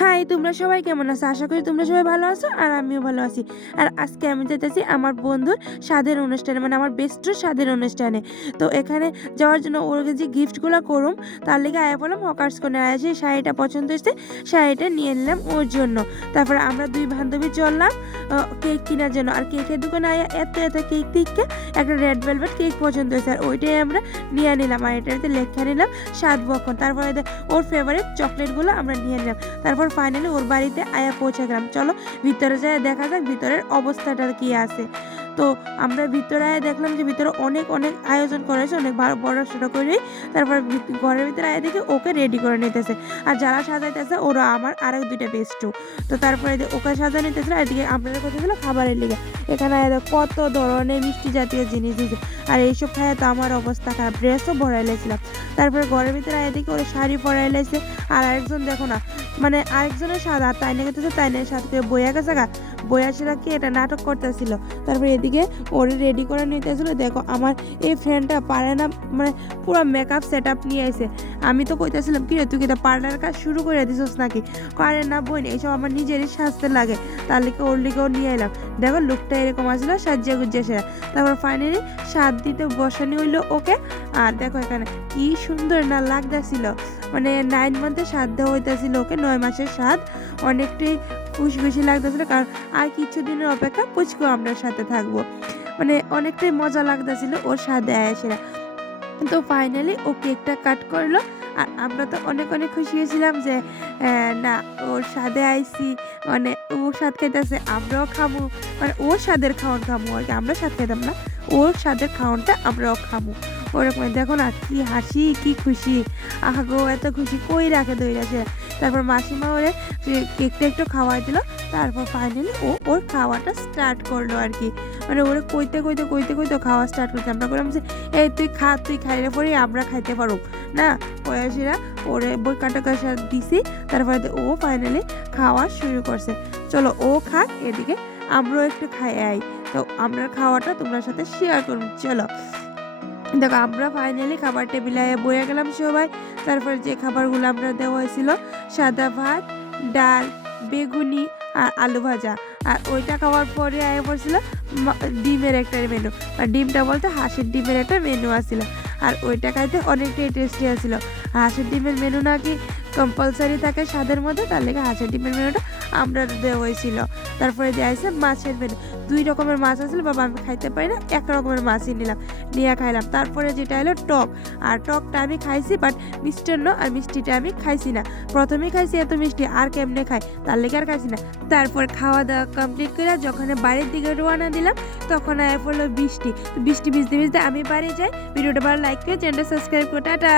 High, তোমরা সবাই কেমন আছো? আশা করি তোমরা সবাই ভালো আছো আর আমিও ভালো আছি। আর আজকে আমি যেতেছি আমার বন্ধুর স্বাদের অনুষ্ঠানে মানে আমার বেস্ট স্বাদের অনুষ্ঠানে। তো এখানে যাওয়ার জন্য ওর যে গিফটগুলো করুম, তার লেগে আয়া বললাম হকার্স কোনে আয়া সেই শাড়িটা পছন্দ হয়েছে, শাড়িটা নিয়ে নিলাম ওর জন্য। তারপরে আমরা দুই বান্ধবী চললাম। কেক কেনার জন্য। আর কেকের দোকানে আয়া এত এত কেক দিকে একটা রেড ভেলভেট কেক পছন্দ হয়েছে। আর ওইটাই আমরা নিয়ে নিলাম। আর এটাতে লেখা নিলাম, সাত বক্ষণ তারপরে ওর ফেভারিট চকলেটগুলো আমরা নিয়ে নিলাম। তারপর ফাইনালি ওর বাড়িতে আয়া পৌঁছে গেলাম। চলো ভিতরে যায় দেখা যাক ভিতরের অবস্থাটা কি আছে। তো আমরা ভিতরে আয়া দেখলাম যে ভিতরে অনেক অনেক আয়োজন করা হয়েছে অনেক ভালো বড় ছোট করে। তারপর ঘরের ভিতরে আয়া দেখে ওকে রেডি করে নিতেছে। আর যারা সাজাইতেছে, ওরা আমার আরেক দুইটা বেস্টু তো তারপরে ওকে সাজা নিতেছিল আর এদিকে আপনাদের কথা ছিল খাবারের লিগে। এখানে আয়া কত ধরনের মিষ্টি জাতীয় জিনিস দিয়েছে আর এইসব খায় তো আমার অবস্থা খারাপ ড্রেসও ভরাই লাইছিলাম। তারপরে ঘরের ভিতরে আয়া দেখি ওরা শাড়ি পরাই লাইছে। আর আরেকজন দেখো না মানে আরেকজনের স্বাদ আর তাই গেছে তাই না স্বাদ করে বইয়া গেছে গা। বইয়া ছিল কি এটা নাটক করতেছিল। তারপরে এদিকে ওরে রেডি করে নিতেছিল, দেখো আমার এই ফ্রেন্ডটা পারে না মানে পুরো মেকআপ সেট আপ নিয়ে এসে আমি তো কইতেছিলাম কি রে তুই কি পার্লার কাজ শুরু করে দিছিস নাকি? করে না বই এইসব আমার নিজেরই স্বাস্থ্য লাগে। তার লিখে ওর লিগেও নিয়ে এলাম দেখো লুকটা এরকম আসলো, সাজিয়ে গুজিয়ে সেরা। তারপর ফাইনালি স্বাদ দিতে বসানি হইল ওকে। আর দেখো এখানে কি সুন্দর না লাগতেছিল। মানে নাইন মান্থের স্বাদ দেওয়া হইতেছিল ওকে, নয় মাসের স্বাদ অনেকটাই খুশি খুশি লাগতেছিল, কারণ আর কিছু দিনের অপেক্ষা পুচকু আমরা সাথে থাকব। মানে অনেকটাই মজা লাগতেছিল ওর স্বাদে আয়াসেরা তো ফাইনালি ও কেকটা কাট করল। আর আমরা তো অনেক অনেক খুশি হয়েছিলাম যে না, ওর স্বাদে আইসি মানে ওর স্বাদ খাইতেছে, আমরাও খামু মানে ওর স্বাদের খাওয়ান খামু আর কি, আমরা স্বাদ খাইতাম না, ওর স্বাদের খাওয়ানটা আমরাও খামু। ওরকম দেখো না, কি হাসি, কি খুশি আহা গো এত খুশি কই রাখে দইরাছে তারপর মাসিমা ওরে কেকটা একটু খাওয়াই দিল, তারপর ফাইনালি ও, ওর খাওয়াটা স্টার্ট করল আর কি। মানে ওরে কইতে কইতে কইতে কইতে খাওয়া স্টার্ট করছে। আমরা বললাম যে, এই তুই খা, তুই খাইলে পরে আমরা খাইতে পারো। না বয়সীরা ওরে বই কাটা কাটা দিছি, তারপরে ও ফাইনালি খাওয়া শুরু করছে। চলো ও খাক, এদিকে আমরাও একটু খাই আই তো আমরা খাওয়াটা তোমার সাথে শেয়ার করুন চলো। দেখো, আমরা ফাইনালি খাবার টেবিলে বয়ে গেলাম সবাই। তারপর যে খাবারগুলো আমরা দেওয়া হয়েছিল, সাদা ভাত, ডাল, বেগুনি আর আলু ভাজা। আর ওইটা খাওয়ার পরে আয় পড়ছিল ডিমের একটা মেনু আর ডিমটা বলতে হাঁসের ডিমের একটা মেনু আসছিল আর ওইটা খাইতে অনেকটাই টেস্টি আসছিল হাঁসের ডিমের মেনু নাকি কম্পালসারি থাকে স্বাদের মধ্যে, তার লেগে হাঁসের ডিমের মেনুটা আমরা দেওয়া হয়েছিল তারপরে দেওয়া হয়েছে মাছের মেনু দুই রকমের মাছ আসলে বাবা আমি খাইতে পারি না, এক রকমের মাছই নিলাম, নিয়ে খাইলাম। তারপরে যেটা হলো টক, আর টকটা আমি খাইছি বাট মিষ্টান্ন আর মিষ্টিটা আমি খাইছি না। প্রথমেই খাইছি এত মিষ্টি, আর কেমনে খাই, তার লেগে আর খাইছি না। তারপর খাওয়া দাওয়া কমপ্লিট করে যখন বাড়ির দিকে রোয়ানা দিলাম, তখন আয় পড়ল বৃষ্টি। বৃষ্টি ভিজতে ভিজতে আমি বাড়ি যাই, ভিডিওটা ভালো লাইক করে চ্যানেলটা সাবস্ক্রাইব করে, টাটা।